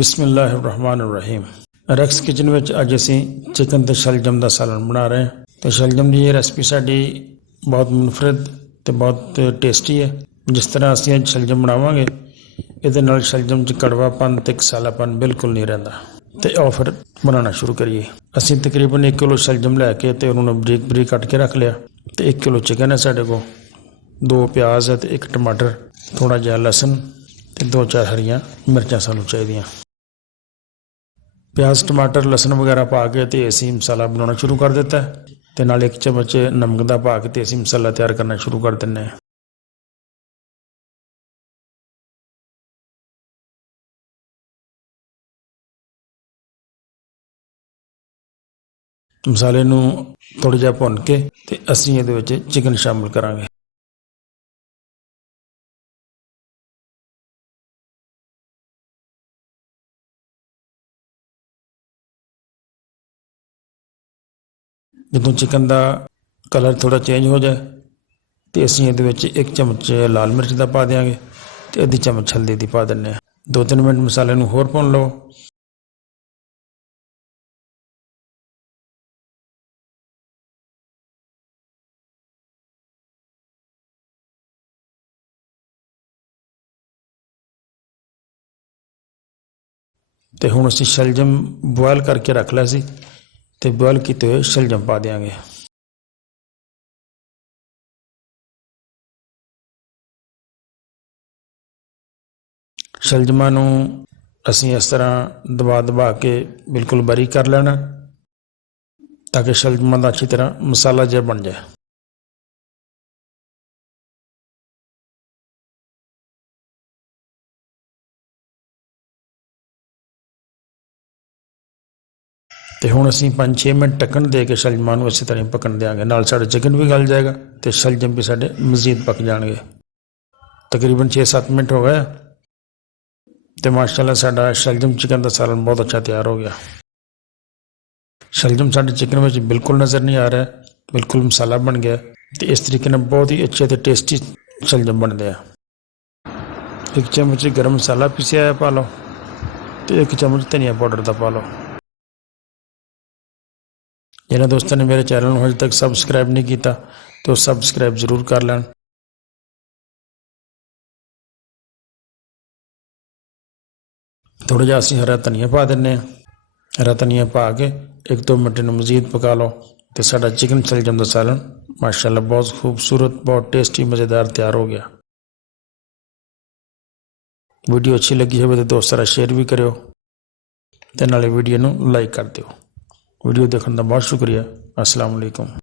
बिस्मिल्लाहिर्रहमानिर्रहीम। Racks kitchen में अज असी चिकन ते शलजम का सालन बना रहे हैं। तो शलजम की ये रेसिपी साड़ी बहुत मुनफरद ते बहुत टेस्टी है। जिस तरह असी अज शलजम बनावांगे ये शलजम च कड़वापन ते कसालापन बिल्कुल नहीं रहिंदा। तो आओ फिर बनाना शुरू करिए। असी तकरीबन 1 किलो शलजम लैके तो उन्होंने बरीक बरीक कट के रख लिया। तो 1 किलो चिकन है साढ़े को, 2 प्याज है तो 1 टमाटर, थोड़ा जहा लसन ते 2-4 हरियां मिर्चां सानू चाहिए। प्याज टमाटर लसन वगैरह पा के तो असी मसाला बनाना शुरू कर दिता है। तो नाल 1 चम्मच नमक का पा के तो असी मसाला तैयार करना शुरू कर दें। मसाले नू थोड़ा जिहा भुन के ते असी ये चिकन शामिल करांगे। जो चिकन का कलर थोड़ा चेंज हो जाए तो असी ये 1 चम्मच लाल मिर्च का पा देंगे तो आधी चम्मच हल्दी की पा दें। 2-3 मिनट मसाले नू होर भुन लो। तो हुण असी शलजम बॉयल करके रख लिया सी ते बॉयल किए हुए शलजम पा देंगे। शलजमां नू असी इस तरह दबा दबा के बिल्कुल बारीक कर लेना ताकि शलजमां दा अच्छी तरह मसाला जिहा बन जाए। तो हुण असी 5-6 मिनट ढक्कन दे के शलजमां नू इस तरह पकन देंगे। नाल साडा चिकन भी गल जाएगा तो शलजम भी साडे मजीद पक जाएंगे। तकरीबन 6-7 मिनट हो गए तो माशाल्लाह साडा शलजम चिकन का सालन बहुत अच्छा तैयार हो गया। शलजम साडे चिकन में बिल्कुल नज़र नहीं आ रहा है, बिल्कुल मसाला बन गया। तो इस तरीके बहुत ही अच्छे तो टेस्टी शलजम बनते हैं। 1 चम्मच गर्म मसाला पीसिया है पा लो तो 1 चम्मच धनिया पाउडर का पा लो। जिन्होंने दोस्तों ने मेरे चैनल को अजे तक सबसक्राइब नहीं किया तो सबसक्राइब जरूर कर लें। थोड़ा जिहा असी हरा धनिया पा दें। हरा धनिया पा के 1-2 मिनट मजीद पका लो तो साडा चिकन शलजम का सालन माशाल्लाह बहुत खूबसूरत, बहुत टेस्टी, मज़ेदार तैयार हो गया। वीडियो अच्छी लगी हो तो दोस्तों शेयर भी करो तो नाले वीडियो नू लाइक कर दो। वीडियो देखने का बहुत शुक्रिया। अस्सलाम वालेकुम।